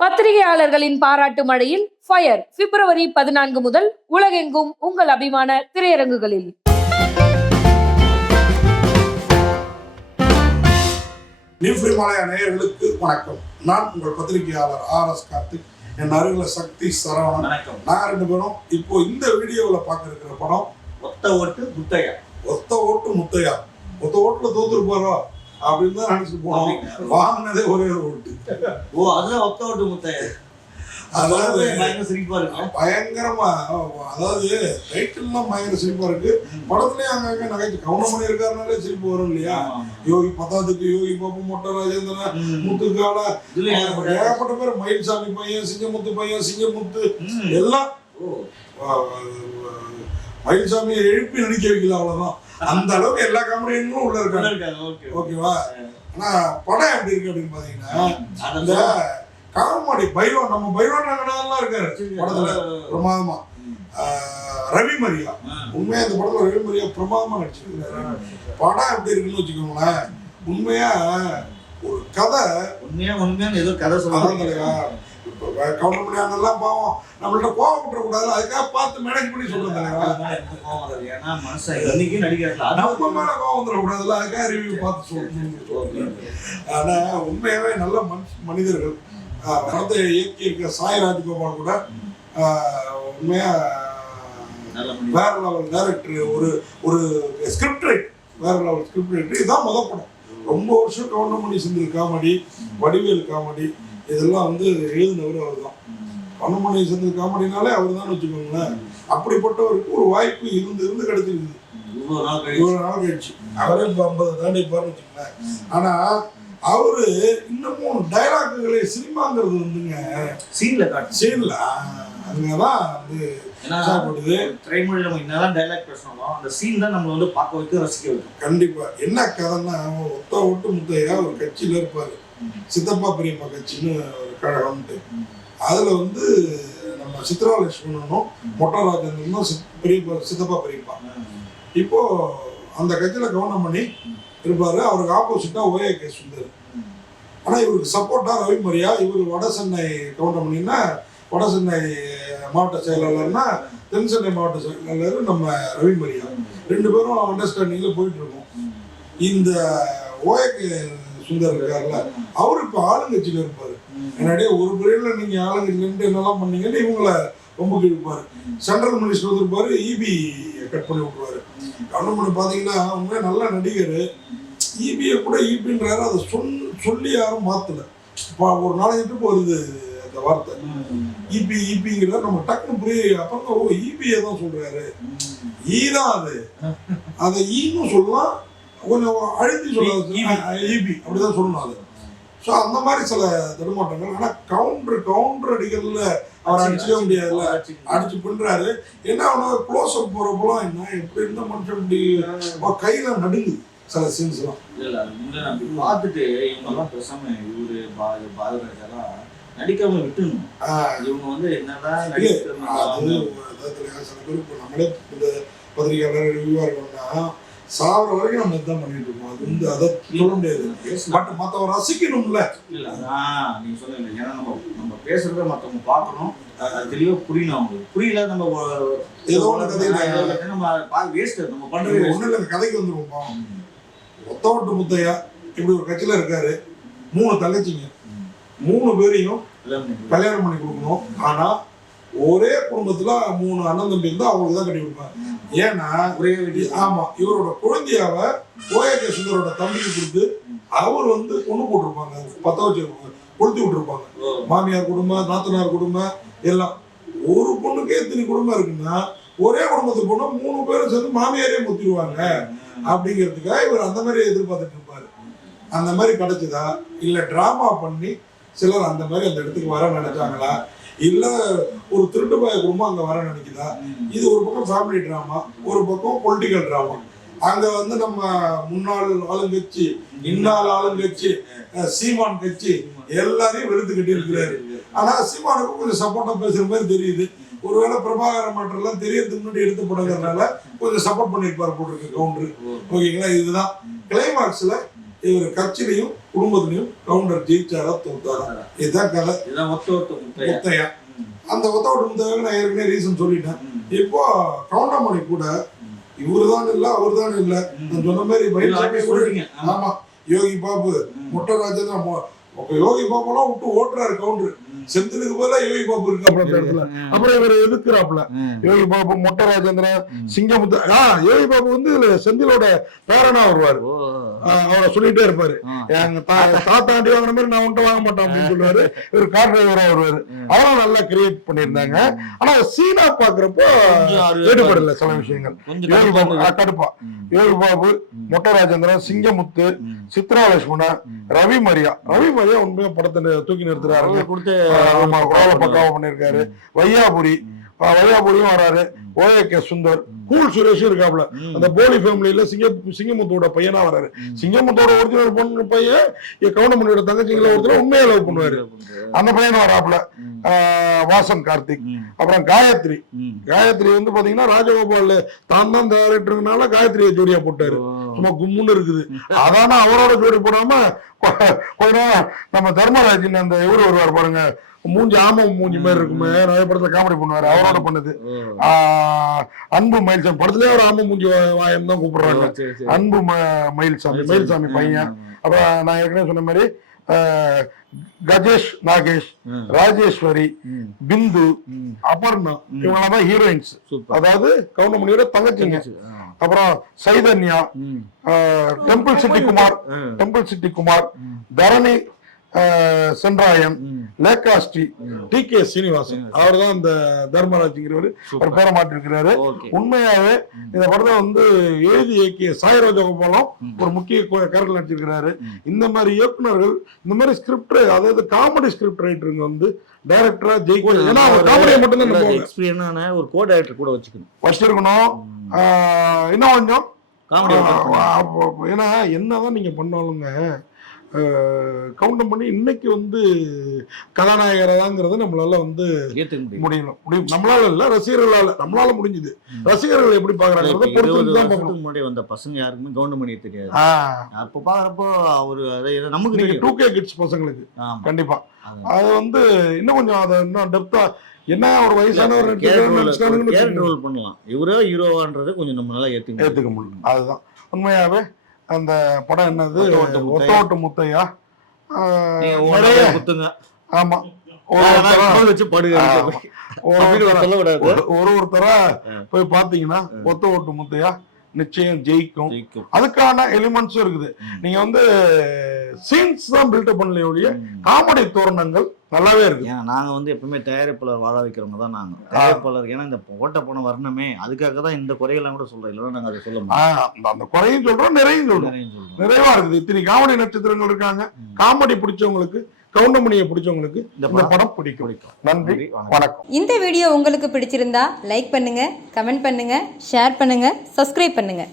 பத்திரிகையாளர்களின் பாராட்டு மழையில் ஃபயர் பிப்ரவரி 14 முதல் உலகெங்கும் உங்கள் அபிமான திரையரங்குகளில். நியூஸ்மாலயா நேயர்களுக்கு வணக்கம். நான் உங்கள் பத்திரிகையாளர் RS கார்த்திக். என் அருகில சக்தி சரவணன். நாங்கள் ரெண்டு பேரும் இப்போ இந்த வீடியோவில் பார்க்க இருக்கிற படம் ஒத்த ஓட்டு முத்தையா. ஒத்த ஓட்டுல தோத்துருப்பாரோ அப்படின்னு தான் நினைச்சிட்டு போனோம். வாங்கினதே ஒரே ஓட்டு. அதுதான் ஒத்த ஓட்டு முத்தையா. அதாவது பயங்கரமா, அதாவது டைட்டில்லாம் பயங்கர சிரிப்பா இருக்கு. படத்துலயும் அங்கங்க நகைச்சு கவுண்டமணி இருக்காருனாலே சிரிப்பு வரும் இல்லையா? யோகி பத்தாவதுக்கு யோகி பாபு, மொட்டை ராஜேந்திரன், முத்துக்கால, ஏகப்பட்ட பேர், மயில்சாமி பையன், சிங்கமுத்து பையன், சிங்கமுத்து எல்லாம். மயில்சாமியை எழுப்பி நடிக்க வைக்கல, அவ்வளவுதான். அந்த அளவுக்கு எல்லா காமெடியும் உள்ள இருக்காங்க. ஓகேவா? ஆனா படம் எப்படி இருக்கு அப்படின்னு பாத்தீங்கன்னா, அந்த காமெடி பைரோன், நம்ம பைரோன் எல்லாம் இருக்காரு படத்துல பிரமாதமா. ரவி மரியா, உண்மையா இந்த படத்துல ரவி மரியா பிரமாதமா நடிச்சிருக்காரு. படம் எப்படி இருக்குன்னு வச்சுக்கோங்களேன். உண்மையா ஒரு கதை, உண்மையான ஏதோ கதை சொல்லுவாங்க. கவுண்டமணியானெல்லாம் பாவம் நம்மள்ட்ட கோவப்பட கூடாது, அதுக்காக பார்த்து மேனேஜ் பண்ணி சொல்றது. நம்ம மேல கோவம் வந்துடக்கூடாதுல்ல, அதுக்காக ரிவ்யூ பார்த்து சொல்லணும். ஆனா உண்மையாவே நல்ல மனிதர்கள். படத்தை இயக்கி இருக்க சாய் ராஜ்கோபால் கூட உண்மையா வேற லெவல் டைரக்டர், ஒரு ஸ்கிரிப்ட் ரைட், வேற லெவல் ஸ்கிரிப்ட் ரைட்டர். இதுதான் முதல் படம். ரொம்ப வருஷம் கவுண்டமணி செந்தில் காமெடி, வடிவேல் காமெடி, இதெல்லாம் வந்து எழுதினவர் அவர் தான். கவுண்டமணி செந்தில் காமெடினாலே அவர் தான் வச்சுக்கோங்களேன். அப்படிப்பட்டவருக்கு ஒரு வாய்ப்பு இருந்து கிடைச்சிருக்குது. இவ்வளவு நாள் கழிச்சு அவரே 50 தாண்டி இருப்பாருன்னு வச்சுக்கோங்களேன். ஆனா அவரு இன்னமும் டைலாக்குகளை சினிமாங்கிறது வந்துங்க சீன்ல அங்கதான் வந்து திரைமொழி நம்ம என்னதான் டைலாக் பேசணும், அந்த சீன் தான் நம்ம வந்து பார்க்க வைக்க ரசிக்க வைக்கும். கண்டிப்பா. என்ன கதைன்னா, ஒத்த ஓட்டு முத்தையா ஒரு கட்சியில இருப்பாரு, சித்தப்பா பெரியப்பா கட்சின்னு ஒரு கழகம்ட்டு. அதுல வந்து நம்ம சித்ரா லட்சுமணனும் மொட்டை ராஜேந்திரனும் சித்தப்பா பெரியப்பா. இப்போ அந்த கட்சியில கவுண்டமணி இருப்பாரு, அவருக்கு ஆப்போசிட்டா OAK சுந்தர். ஆனா இவருக்கு சப்போர்ட்டா ரவி மரியா. இவர் வட சென்னை கவுண்டமணின்னா வட சென்னை மாவட்ட செயலாளர்னா தென் சென்னை மாவட்ட செயலாளர் நம்ம ரவி மரியா. ரெண்டு பேரும் அண்டர்ஸ்டாண்டிங்ல போயிட்டு இருக்கோம். இந்த OAK சுந்தர் இருக்காருல்ல, அவரு இப்ப ஆளுங்கட்சியில இருப்பாரு. என்னடைய ஒரு பிரிவுல நீங்க ஆளுங்கட்சியில என்னெல்லாம் பண்ணீங்கன்னு இவங்கள ரொம்ப கேட்பாரு. சென்ட்ரல் மினிஸ்டர் வந்துருப்பாரு, EB கட் பண்ணி விட்டுருவாரு. கவுண்டமணி பாத்தீங்கன்னா உண்மையா நல்ல நடிகர். EBயை கூட EBன்றாரு, அதை சொல்லி யாரும் மாத்தல. ஒரு 4 ட்ரிப் வருது அந்த வார்த்தை EBங்கிறத நம்ம டக்குன்னு புரிய. அப்புறம் EBயை தான் சொல்றாரு, தான் அதை ஈன்னு சொல்லலாம், கொஞ்சம் அழுத்தி சொல்லாது, EB அப்படிதான் சொல்லணும் அது. ஸோ அந்த மாதிரி சில தடுமாற்றங்கள். ஆனால் கவுண்டர் அடிக்கிறதுல அவர் அடிச்சுக்க முடியாதுல்ல, அடிச்சு பண்றாரு. என்ன அவனை க்ளோஸ் அப் போறப்பெல்லாம் என்ன எப்படி இருந்த மனுஷன் இப்படி கையில நடுங்குது சில சீன்ஸ் எல்லாம். பார்த்துட்டு இவங்கெல்லாம் பேசாம இவரு பாரதிராஜெல்லாம் நடிக்காம விட்டுணும். இவங்க வந்து என்னதான் அது சில பேர் இப்போ நம்மளே இந்த பத்திரிகையாளர் ரிவ்யூவா இருக்கணும்னா சாவர வரைக்கும் நம்ம இதுதான் பண்ணிட்டு இருக்கோம். அது வந்து அதை சொல்ல முடியாது. பட் மற்றவங்க ரசிக்கணும்ல. இல்ல நீங்க சொன்னீங்க, ஏன்னா நம்ம பேசுறத மற்றவங்க பார்க்கணும், தெளிவா புரியணும். அவங்களுக்கு புரியல, நம்ம ஏதோ ஒன்று கதை நம்ம வேஸ்ட் நம்ம பண்றது ஒன்றும் இல்லை. கதைக்கு வந்துருப்போம். ஒத்த ஓட்டு முத்தையா இப்படி ஒரு கட்சியில இருக்காரு, 3 தங்கச்சிங்க, 3 பேரையும் கல்யாணம் பண்ணி கொடுக்கணும். ஆனா ஒரே குடும்பத்துல 3 அண்ணன் தம்பி இருந்தா அவங்களுக்கு தான் கட்டி கொடுப்பாங்க. ஏன்னா ஆமா, இவரோட குழந்தையாவ OAK சுந்தரோட தம்பிக்கு கொடுத்து அவர் வந்து பொண்ணு போட்டிருப்பாங்க, 10 வச்சு கொளுத்தி விட்டுருப்பாங்க. மாமியார் குடும்பம், நாத்தனார் குடும்பம் எல்லாம். ஒரு பொண்ணுக்கு எத்தனை குடும்பம் இருக்குன்னா ஒரே குடும்பத்துக்கு பொண்ணு 3 பேரும் சேர்ந்து மாமியாரே முத்திடுவாங்க அப்படிங்கிறதுக்காக இவர் அந்த மாதிரி எதிர்பார்த்துட்டு இருப்பாரு. அந்த மாதிரி கிடைச்சதா இல்ல டிராமா பண்ணி சிலர் அந்த மாதிரி அந்த இடத்துக்கு வர நினைச்சாங்களா, இல்ல ஒரு திருட்டு பாய குடும்பம் அங்க வர நினைக்குதா? இது ஒரு பக்கம் ஃபேமிலி டிராமா, ஒரு பக்கம் பொலிட்டிக்கல் டிராமா. அங்க வந்து நம்ம முன்னாள் ஆளுங்கட்சி, இன்னாள் ஆளுங்கட்சி, சீமான் கட்சி எல்லாரையும் வெளுத்துக்கிட்டு இருக்கிறாரு. ஆனா சீமானுக்கும் கொஞ்சம் சப்போர்ட்டா பேசுற மாதிரி தெரியுது. ஒருவேளை பிரபாகரன் மாற்றெல்லாம் தெரியறதுக்கு முன்னாடி எடுத்து படங்கிறதுனால கொஞ்சம் சப்போர்ட் பண்ணிருப்பாரு போட்டிருக்கு கவுண்டர். ஓகேங்களா? இதுதான் கிளைமாக்ஸ்ல இவர் கட்சியிலையும் குடும்பத்திலையும் கவுண்டர் ஜெயிச்சாரா தோத்தாரா, இதுதான் கதை. இதுதான் ஒத்த முத்தையா. அந்த ஒத்த ஓட்டு முத்தையாக நான் ஏற்கனவே ரீசன் சொல்லிட்டேன். இப்போ கவுண்டமணி கூட இவருதான் இல்ல அவருதான் இல்ல, நான் சொன்ன மாதிரி ஆமா யோகி பாபு மொட்டை ராஜேந்திரன் யோகி பாபுலாம் விட்டு ஓட்டுறாரு கவுண்டர். செந்திலுக்கு பதிலா யோகி பாபு இருக்கு. அப்புறம் இவர் எதுக்குறாப்ல யோகி பாபு, மொட்டை ராஜேந்திரன், சிங்கமுத்து. யோகி பாபு வந்து செந்திலோட பேரனா வருவாரு. அவரை சொல்லிட்டே இருப்பாரு, எங்க தாத்தா ஆண்டி வாங்கின மாதிரி நான் உன்ட்ட வாங்க மாட்டேன் அப்படின்னு சொல்லுவாரு. இவர் கார் டிரைவரா வருவாரு. அவரும் நல்லா கிரியேட் பண்ணியிருந்தாங்க. ஆனா சீனா பாக்குறப்போ ஈடுபடல சில விஷயங்கள். யோகி பாபு கடுப்பா, யோகி பாபு, மொட்டை ராஜேந்திரன், சிங்கமுத்து, சித்ரா லட்சுமணன், ரவி மரியா உண்மையா படத்தை தூக்கி நிறுத்துறாரு. பக்காவா பண்ணிருக்காரு. வையாபுரியும் வராரு. ஓஏகே சுந்தர், கூல் சுரேஷும் இருக்காப்ல. அந்த போலி ஃபேமிலியில சிங்கமுத்தோட பையனா வராரு. சிங்கமுத்தோட ஒரிஜினல் பொண்ணு பையன் கவுண்டமணியோட தங்கச்சிங்களை ஒருத்தர் உண்மையா லவ் பண்ணுவாரு. அந்த பையன் வராப்ல. வாசன் கார்த்திக். அப்புறம் காயத்ரி வந்து பாத்தீங்கன்னா ராஜகோபால் தான் டைரக்டர்னால காயத்ரியை ஜோடியா போட்டாரு. சும்மா கும்முன்னு இருக்குது. அதான அவரோட ஜோடி போடாம கொஞ்ச நேரம் நம்ம தர்மராஜன் அந்த இவரு வருவார் பாருங்க, மூஞ்சி மூஞ்சி மாதிரி இருக்குமே, நிறைய படத்துல காமெடி பண்ணுவாரு, அவரோட பண்ணது. அன்பு மயில்சாமி படத்துலயே ஒரு மூஞ்சி வாயம் தான் கூப்பிடுறாங்க. அன்பு மயில்சாமி பையன். அப்புறம் நான் ஏற்கனவே சொன்ன மாதிரி கஜேஷ் நாகேஷ், ராஜேஸ்வரி, பிந்து, அபர்ணா, இவங்கெல்லாம் ஹீரோயின்ஸ். அதாவது கவுண்டமணியோட தங்கச்சிங்க. அப்புறம் சைதன்யா, டெம்பிள் சிட்டி குமார், தரணி சென்றாயன், லேகாஸ்டி, டி.கே. சீனிவாசன். அவர் தான் இந்த தர்மராஜ்ங்கிறவர் ஒரு பேரை மாற்றிருக்கிறாரு. உண்மையாவே இந்த படத்தை வந்து எழுதி இயக்கிய சாய் ராஜகோபாலும் ஒரு முக்கிய கேரக்டர் நடிச்சிருக்கிறாரு. இந்த மாதிரி இயக்குனர்கள், இந்த மாதிரி ஸ்கிரிப்ட், அதாவது காமெடி ஸ்கிரிப்ட் ரைட்டருங்க வந்து டைரக்டரா ஜெயிக்கணும். ஏன்னா காமெடியை மட்டும்தான் எக்ஸ்பீரியன்ஸான ஒரு கோ டைரக்டர் கூட வச்சிருக்கணும். இன்னும் கொஞ்சம் ஏன்னா என்னதான் நீங்க பண்ணாலுங்க கவுண்டம் பண்ணி இன்னைக்கு வந்து கதாநாயகராங்கிறத நம்மளால வந்து முடியும். நம்மளால இல்ல, ரசிகர்களால. நம்மளால முடிஞ்சது. ரசிகர்கள் எப்படி பாக்குறாங்க முன்னாடி வந்த பசங்க யாருக்குமே கவுண்டம் பண்ணி தெரியாது. அப்ப பாக்குறப்போ அவரு நமக்கு 2K கிட்ஸ் பசங்களுக்கு கண்டிப்பா அது வந்து இன்னும் கொஞ்சம் அதை இன்னும் டெப்தா என்ன ஒரு வயசானவர் பண்ணலாம். இவரே ஹீரோவான்றதை கொஞ்சம் நம்மளால ஏத்துக்க முடியும். அதுதான் உண்மையாவே அந்த படம் என்னது, ஒத்தோட்டு முத்தையா. ஆமா, ஒருத்தரா போய் பாத்தீங்கன்னா ஒத்த ஓட்டு முத்தையா நிச்சயம் ஜெயிக்கும். அதுக்கான எலிமெண்ட்ஸும் இருக்குது. நீங்க வந்து சீன்ஸ் தான் பில்டப் பண்ணலையே ஒழிய காமெடி தோரணங்கள் நல்லாவே இருக்கு. நாங்க வந்து எப்பவுமே தயாரிப்பாளர் வாழ வைக்கிறவங்க தான் நாங்க தயாரிப்பாளர். ஏன்னா இந்த ஓட்ட பணம் வரணுமே, அதுக்காக தான் இந்த குறையெல்லாம் கூட சொல்றோம். இல்லைன்னா நாங்க அதை சொல்ல மாட்டோம். அந்த குறையும் சொல்றோம், நிறையும் சொல்றோம். நிறைவா இருக்குது. இத்தனை காமெடி நட்சத்திரங்கள் இருக்காங்க. காமெடி பிடிச்சவங்களுக்கு, கவுண்டமணியை பிடிச்சவங்களுக்கு இந்த படம் பிடிக்கும். நன்றி, வணக்கம். இந்த வீடியோ உங்களுக்கு பிடிச்சிருந்தா லைக் பண்ணுங்க, கமெண்ட் பண்ணுங்க, ஷேர் பண்ணுங்க, சப்ஸ்கிரைப் பண்ணுங்க.